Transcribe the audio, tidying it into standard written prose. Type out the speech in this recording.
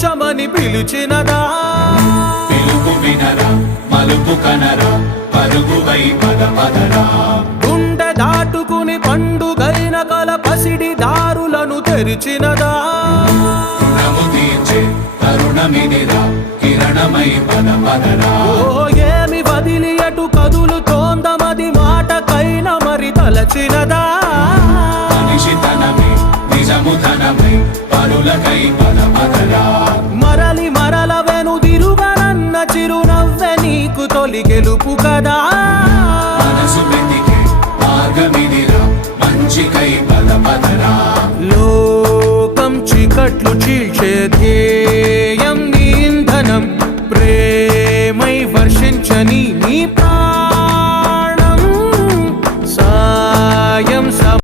తీర్చమని పిలిచినదా పిలుపు వినరా మలుపు కనరా పరుగువై పద పదరా గుండె దాటుకుని పండుగైన కల పసిడి దారులను తెరిచినదా రుణము తీర్చే తరుణమిదిరా కిరణమై పద పదరా ఓ ఏమి వదిలి అటు కదులుతోందమది మాటకైనా మరి తలచినదా మనిషితనమే నిజముతనమై పరులకై పద పదరా మరలి మరల వెనుదిరుగనన్న చిరునవ్వె నీకు తొలి గెలుపు కదా మనసు వెతికే మార్గమిదిరా మంచికై పద పదరా లోకం చీకట్లు చీల్చే ధ్యేయం